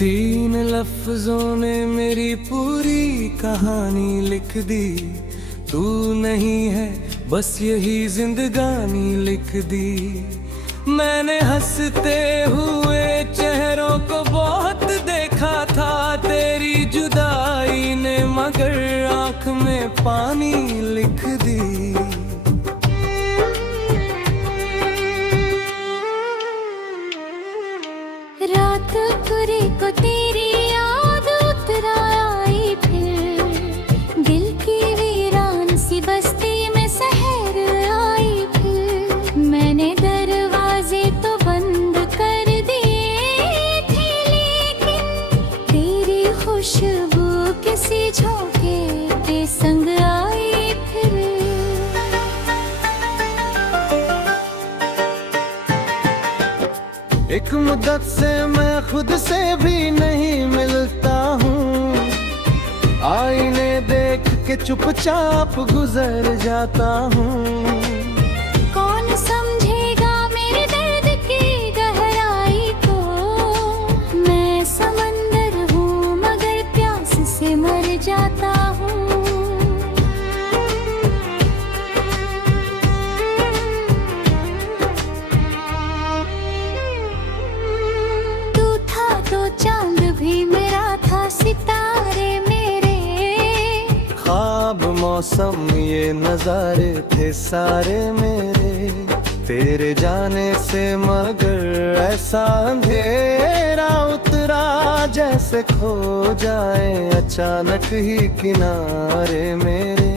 तीन लफ्जों ने मेरी पूरी कहानी लिख दी। तू नहीं है बस यही जिंदगानी लिख दी। मैंने हंसते हुए चेहरों को बहुत देखा था तेरी जुदाई ने, मगर आँख में पानी लिख दी। रात पूरी को तेरी याद उतरा आई, फिर दिल की वीरान सी बस्ती में सहर आई। फिर मैंने दरवाजे तो बंद कर दिए थे, लेकिन तेरी खुशबू किसी झोंके के संग आई। फिर एक मुद्दत से मैं खुद से भी नहीं मिलता हूँ। आईने देख के चुपचाप गुजर जाता हूँ। कौन समझेगा मेरे दर्द की गहराई को। मैं समंदर हूँ मगर प्यास से मर जाता हूँ। तो चांद भी मेरा था, सितारे मेरे ख्वाब मौसम ये नजारे थे सारे मेरे। तेरे जाने से मगर ऐसा अंधेरा उतरा, जैसे खो जाए अचानक ही किनारे मेरे।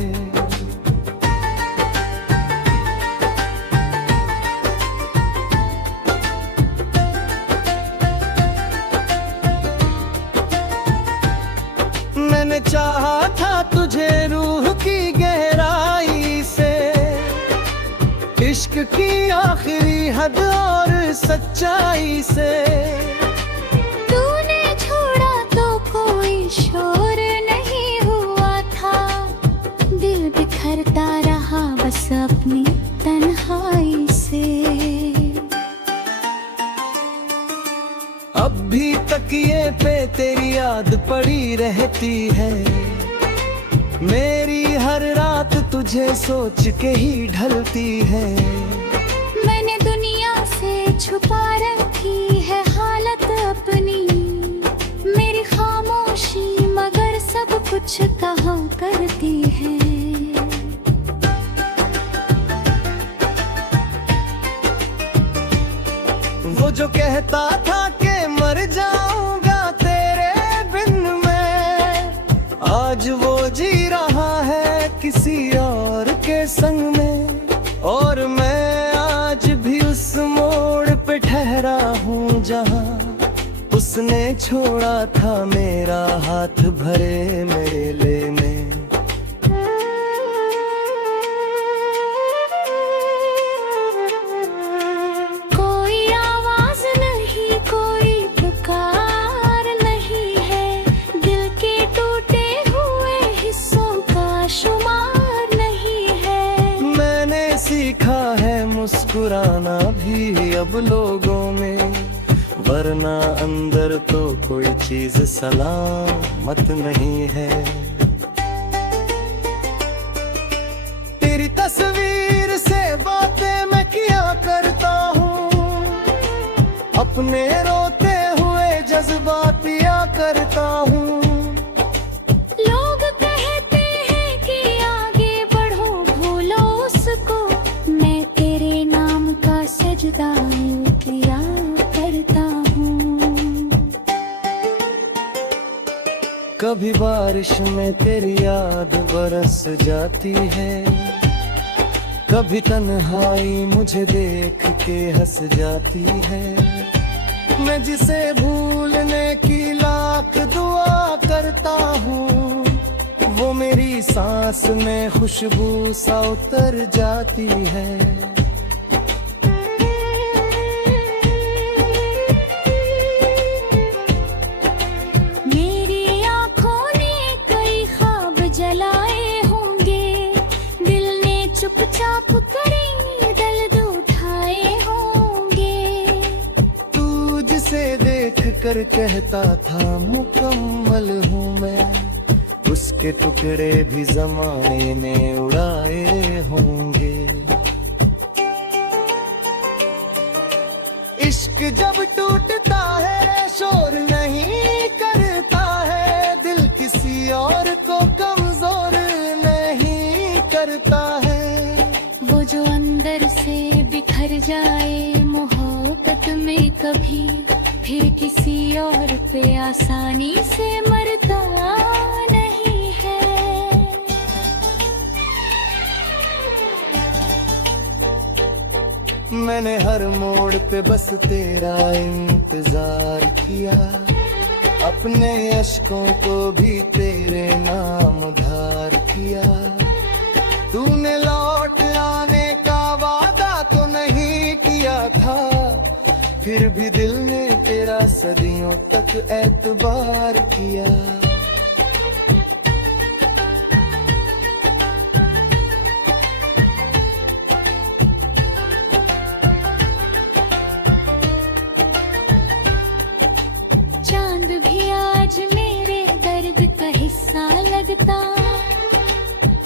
मैंने चाहा था तुझे रूह की गहराई से, इश्क की आखिरी हद और सच्चाई से। तूने छोड़ा तो कोई शोर नहीं हुआ था, दिल बिखरता रहा बस अपनी तन्हाई से। अब भी तकिए पे तेरी याद पड़ी रहती है। मेरी हर रात तुझे सोच के ही ढलती है। मैंने दुनिया से छुपा रखी है हालत अपनी, मेरी खामोशी मगर सब कुछ कहा करती है। वो जो कहता था कि मर जाऊंगा तेरे बिन मैं, आज वो जी रहा है किसी और के संग में। और मैं आज भी उस मोड़ पे ठहरा हूँ जहाँ उसने छोड़ा था मेरा हाथ भरे मेले में। सीखा है मुस्कुराना भी अब लोगों में, वरना अंदर तो कोई चीज सलामत नहीं है। तेरी तस्वीर से बातें मैं किया करता हूँ, अपने रोते हुए जज्बात पिया करता हूँ। किया करता हूँ। कभी बारिश में तेरी याद बरस जाती है, कभी तन्हाई मुझे देख के हंस जाती है। मैं जिसे भूलने की लाख दुआ करता हूँ, वो मेरी सांस में खुशबू सा उतर जाती है। चुपचाप करें दर्द उठाए होंगे। तू जिसे देख कर कहता था मुकम्मल हूँ मैं, उसके टुकड़े भी जमाने ने उड़ाए होंगे। इश्क जब टूटता है शोर नहीं करता है, दिल किसी और को कमजोर नहीं करता है। वो जो अंदर से बिखर जाए मोहब्बत में कभी, फिर किसी और पे आसानी से मरता नहीं है। मैंने हर मोड़ पे बस तेरा इंतजार किया, अपने अश्कों को भी तेरे नाम धार किया। तूने लौट आने का वादा तो नहीं किया था, फिर भी दिल ने तेरा सदियों तक एतबार किया। चांद भी आज मेरे दर्द का हिस्सा लगता,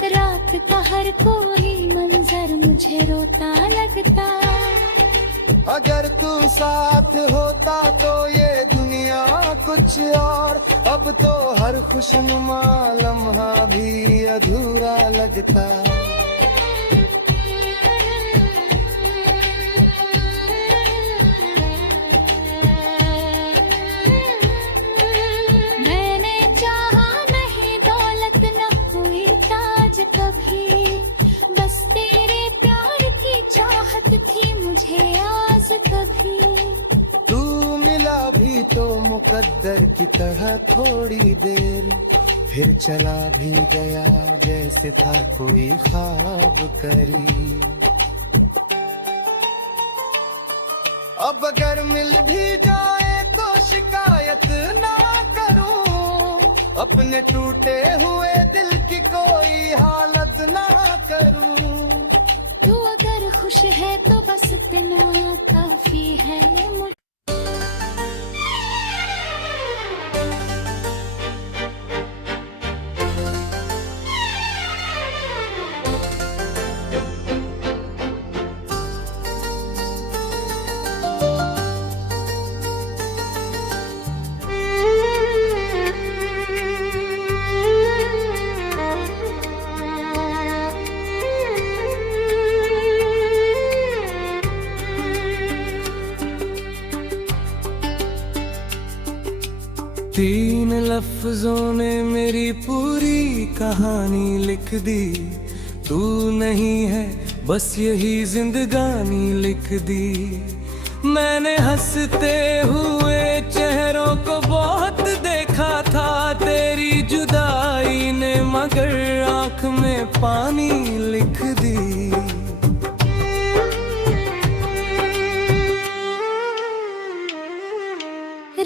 रात का हर कोई मंजर मुझे रोता लगता। अगर तू साथ होता तो ये दुनिया कुछ और, अब तो हर खुशनुमा लम्हा भी अधूरा लगता। मैंने चाहा नहीं दौलत न हुई ताज कभी, बस तेरे प्यार की चाहत थी मुझे आज कभी। तू मिला भी तो मुकद्दर की तरह थोड़ी देर, फिर चला भी गया जैसे था कोई ख्वाब करी। अब अगर मिल भी जाए तो शिकायत ना करूं, अपने टूटे हुए दिल की कोई हालत ना करूं। तू अगर खुश है तो बस इतना काफी है मुझे। तीन लफ्जों ने मेरी पूरी कहानी लिख दी, तू नहीं है बस यही जिंदगानी लिख दी। मैंने हंसते हुए चेहरों को बहुत देखा था, तेरी जुदाई ने मगर आँख में पानी लिख दी।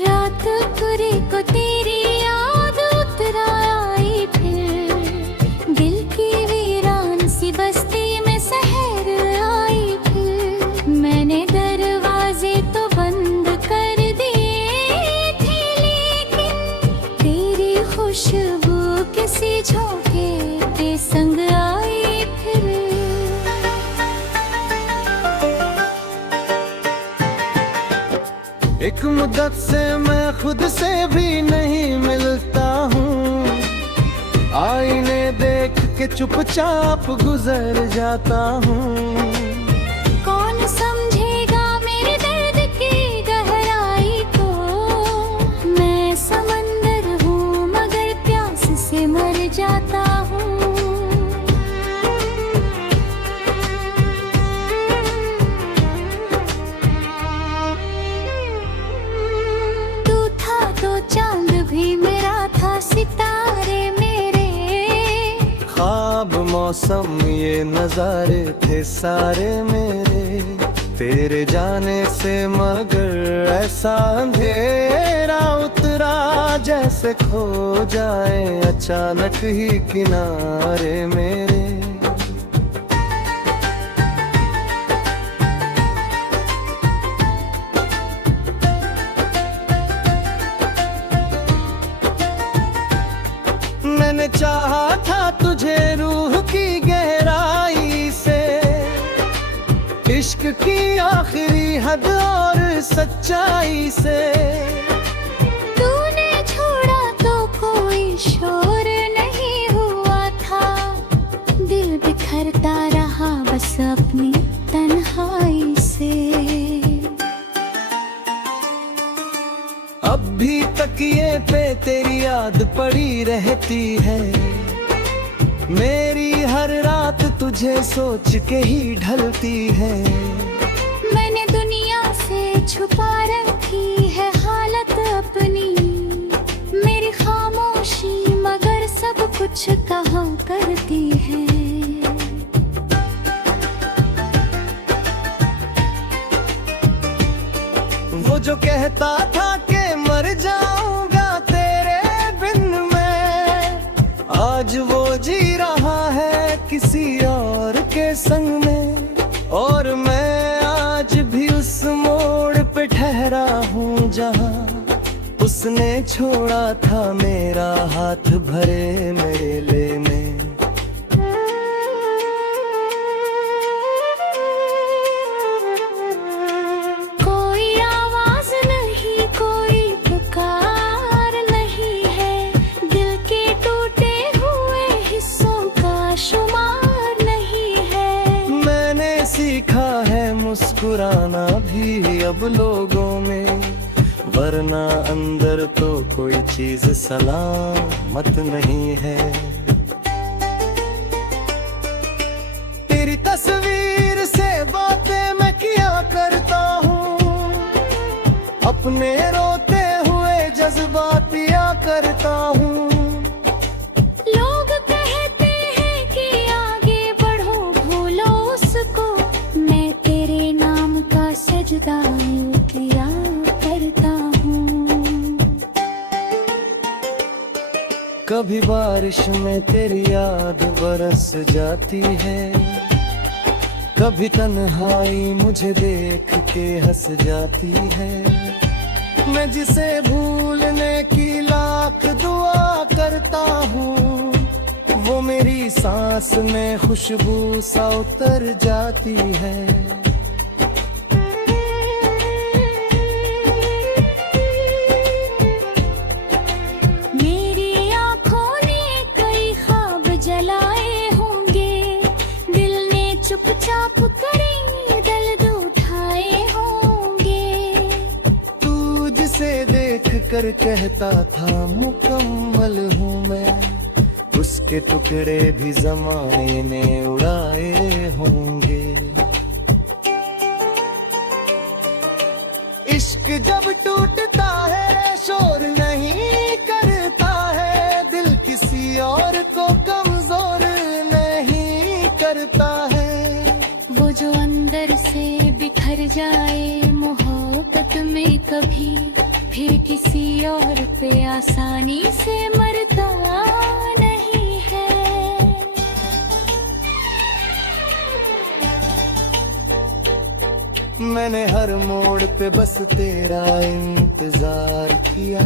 रात पूरी को तेरी याद उतरा आई, फिर दिल की वीरान सी बस्ती में सहर आई। फिर मैंने दरवाजे तो बंद कर दिए थे, लेकिन तेरी खुशबू किसी झोंके के संग आई। फिर एक मुद्दत से मैं खुद से भी नहीं मिलता हूँ, आईने देख के चुपचाप गुजर जाता हूँ। कौन समझेगा मेरे दर्द की गहराई को, मैं समंदर हूँ मगर प्यास से मर जाता हूँ। तू था तो चांद भी मेरा था, सितारे मेरे ख्वाब मौसम ये नजारे थे सारे मेरे। तेरे जाने से मगर ऐसा अंधेरा उतरा, जैसे खो जाए अचानक ही किनारे मेरे। हद और सच्चाई से। तूने छोड़ा तो कोई शोर नहीं हुआ था, दिल बिखरता रहा बस अपनी तन्हाई से। अब भी तकिए पे तेरी याद पड़ी रहती है, मेरी हर रात तुझे सोच के ही ढलती है। मैंने दुनिया से छुपा रखी है हालत अपनी, मेरी खामोशी मगर सब कुछ कहा करती है। वो जो कहता था कि मर जाऊंगा तेरे बिन मैं, आज वो जी रहा है किसी और के संग में। और मैं आज भी उस मोड़ पे ठहरा हूँ जहाँ उसने छोड़ा था मेरा हाथ भरे मेले में। सीखा है मुस्कुराना भी अब लोगों में, वरना अंदर तो कोई चीज सलामत नहीं है। तेरी तस्वीर से बातें मैं किया करता हूँ, अपने रोते हुए जज्बात या करता हूँ। किया करता हूँ। कभी बारिश में तेरी याद बरस जाती है, कभी तन्हाई मुझे देख के हंस जाती है। मैं जिसे भूलने की लाख दुआ करता हूँ, वो मेरी सांस में खुशबू सा उतर जाती है। चुपचाप करें दर्द उठाए होंगे। तू जिसे देख कर कहता था मुकम्मल हूँ मैं, उसके टुकड़े भी ज़माने ने उड़ाए होंगे। इश्क जब टूटता है शोर नहीं करता है, दिल किसी और को कमजोर नहीं करता है। वो जो अंदर से बिखर जाए मोहब्बत में कभी, फिर किसी और पे आसानी से मरता नहीं है। मैंने हर मोड़ पे बस तेरा इंतजार किया,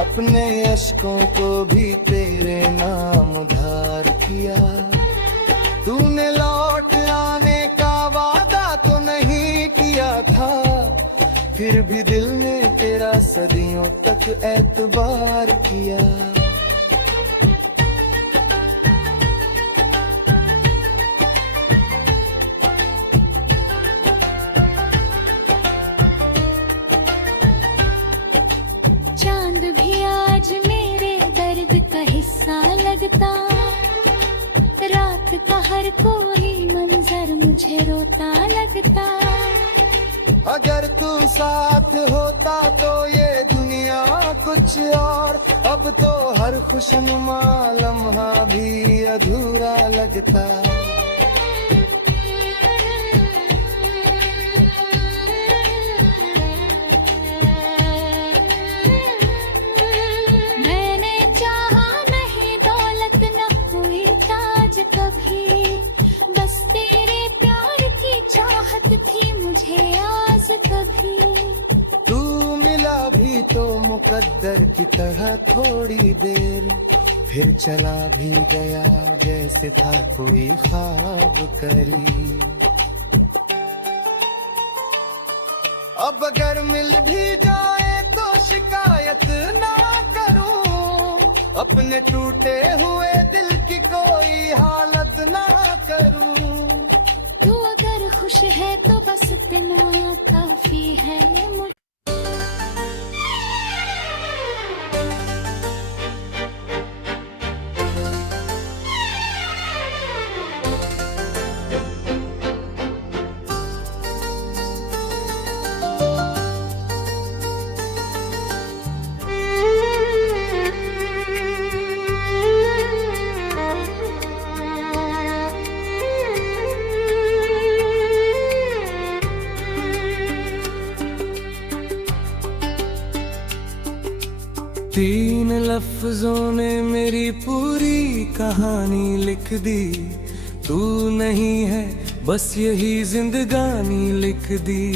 अपने अश्कों को भी तेरे नाम उधार किया। तूने लौट आने का वादा तो नहीं किया था, फिर भी दिल ने तेरा सदियों तक एतबार किया। चांद भी आज मेरे दर्द का हिस्सा लगता, रात का हर कोई मंजर मुझे रोता लगता। अगर तू साथ होता तो ये दुनिया कुछ और, अब तो हर खुशनुमा लम्हा भी अधूरा लगता। तू मिला भी तो मुकद्दर की तरह थोड़ी देर, फिर चला भी गया जैसे था कोई ख्वाब करी। अब अगर मिल भी जाए तो शिकायत ना करूं, अपने टूटे हुए दिल की कोई हालत ना करूं। तू अगर खुश है तो बस इतना काफी है मुझे। तीन लफ्जों ने मेरी पूरी कहानी लिख दी, तू नहीं है बस यही जिंदगानी लिख दी।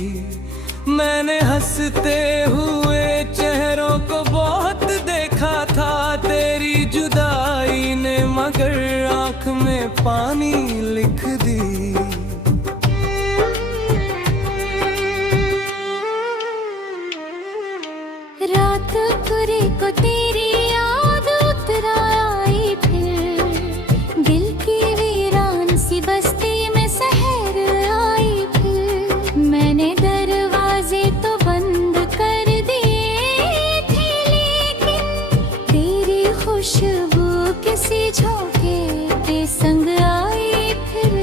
मैंने हंसते हुए चेहरों को बहुत देखा था, तेरी जुदाई ने मगर आँख में पानी लिख दी। रात पूरी को तेरी याद उतरा आई, फिर दिल की वीरान सी बस्ती में सहर आई। फिर मैंने दरवाजे तो बंद कर दिए थे, लेकिन तेरी खुशबू किसी झोंके के संग आई। फिर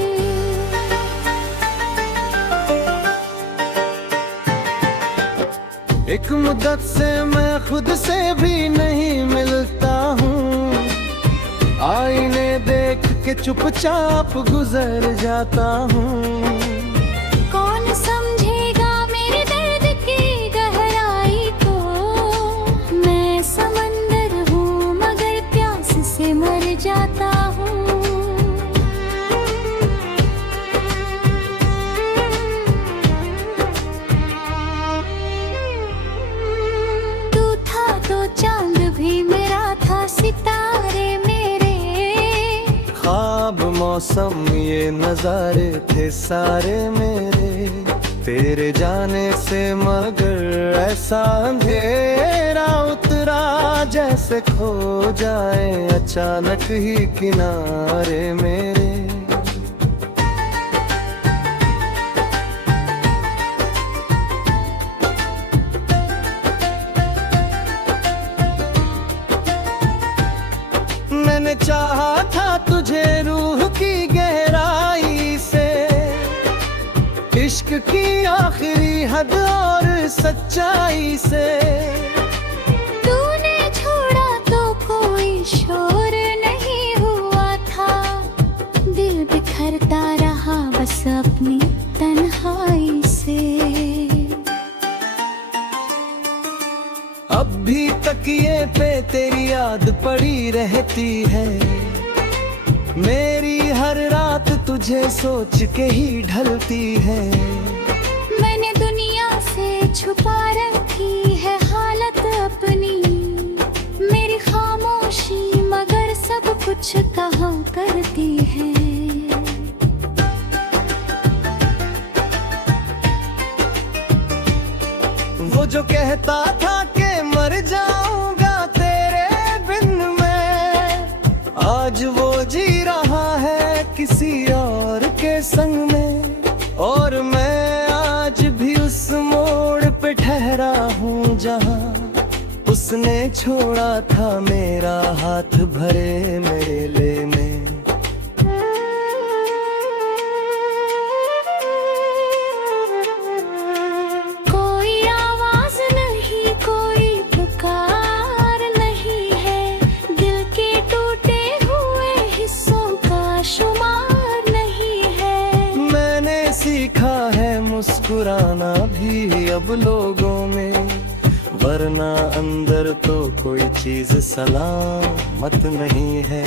एक मुद्दत से मैं खुद से भी नहीं मिलता हूँ, आईने देख के चुपचाप गुजर जाता हूँ। कौन समझेगा मेरे दर्द की गहराई को, मैं समंदर हूँ मगर प्यास से मर जाता हूँ। तो चांद भी मेरा था, सितारे मेरे ख्वाब मौसम ये नजारे थे सारे मेरे। तेरे जाने से मगर ऐसा अंधेरा उतरा, जैसे खो जाए अचानक ही किनारे मेरे। मैंने चाहा था तुझे रूह की गहराई से, इश्क की आखिरी हद और सच्चाई से। तूने छोड़ा तो कोई शोर नहीं हुआ था, दिल बिखरता रहा बस अपनी तन्हाई से। अब भी तकिए पे तेरी याद पड़ी रहती है, मेरी हर रात तुझे सोच के ही ढलती है। मैंने दुनिया से छुपा रखी है हालत अपनी, मेरी खामोशी मगर सब कुछ कहा करती है। वो जो कहता था कि मर जाऊंगा तेरे बिन मैं, आज वो जी रहा है किसी और के संग में। और मैं आज भी उस मोड़ पे ठहरा हूँ जहाँ उसने छोड़ा था मेरा हाथ भरे मेले में। सीखा है मुस्कुराना भी अब लोगों में, वरना अंदर तो कोई चीज सलामत नहीं है।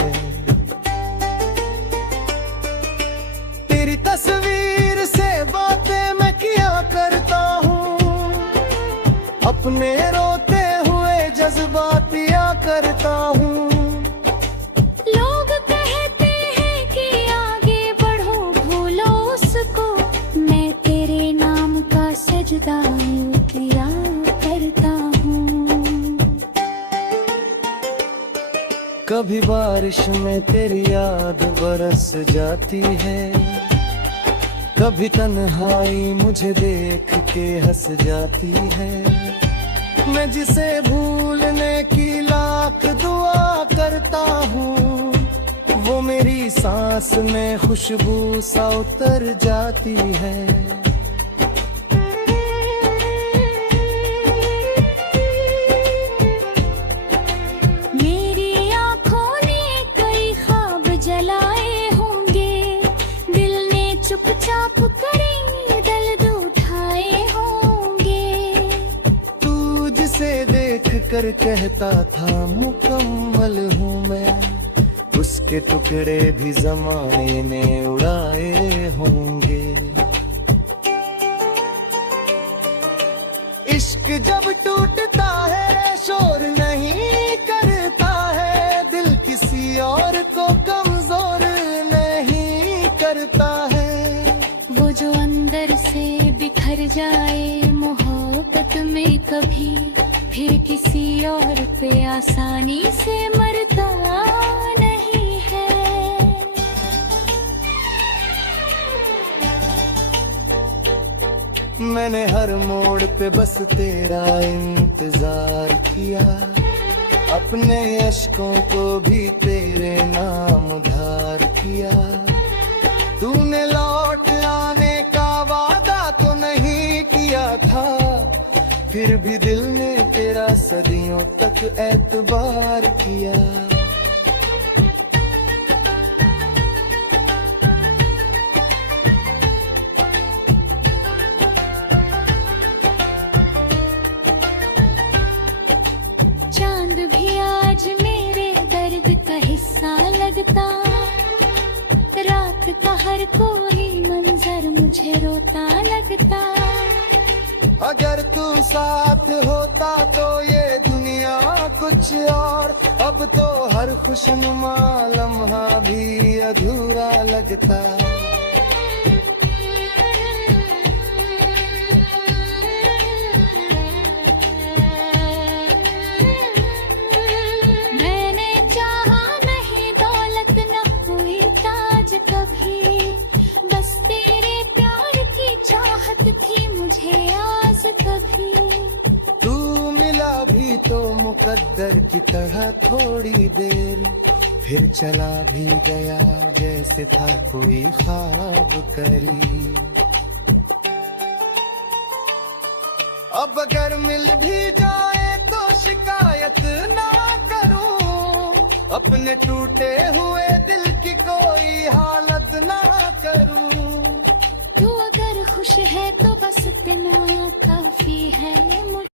तेरी तस्वीर से बातें मैं किया करता हूँ, अपने रोते हुए जज्बात पिया करता हूँ। लोग कहते हैं कि आगे बढ़ो भूलो उसको, मैं तेरे नाम का सजदा हूँ। कभी बारिश में तेरी याद बरस जाती है, कभी तन्हाई मुझे देख के हंस जाती है। मैं जिसे भूलने की लाख दुआ करता हूँ, वो मेरी सांस में खुशबू सा उतर जाती है। मेरी आँखों ने कई ख्वाब जलाए होंगे, दिल ने चुपचाप कई दर्द उठाए होंगे। तू जिसे देख कर कहता था मुकम्मल हूँ मैं, उसके टुकड़े भी ज़माने ने उड़ाए होंगे। इश्क जब टूटता है शोर नहीं करता है, दिल किसी और को कमजोर नहीं करता है। वो जो अंदर से बिखर जाए मोहब्बत में कभी, फिर किसी और पे आसानी से मरता नहीं है। मैंने हर मोड़ पे बस तेरा इंतजार किया, अपने अश्कों को भी तेरे नाम उधार किया। तूने लौट आने का वादा तो नहीं किया था, फिर भी दिल ने तेरा सदियों तक एतबार किया। चांद भी आज मेरे दर्द का हिस्सा लगता, रात का हर कोई मंजर मुझे रोता लगता। अगर तू साथ होता तो ये दुनिया कुछ और, अब तो हर खुशनुमा लम्हा भी अधूरा लगता। मैंने चाहा नहीं दौलत न कोई ताज कभी, बस तेरे प्यार की चाहत थी मुझे आस कभी। तू मिला भी तो मुकद्दर की तरह थोड़ी देर, फिर चला भी गया जैसे था कोई ख्वाब करी। अब अगर मिल भी जाए तो शिकायत ना करूं, अपने टूटे हुए दिल की कोई हालत ना करूं। तू अगर खुश है तो बस इतना काफी है।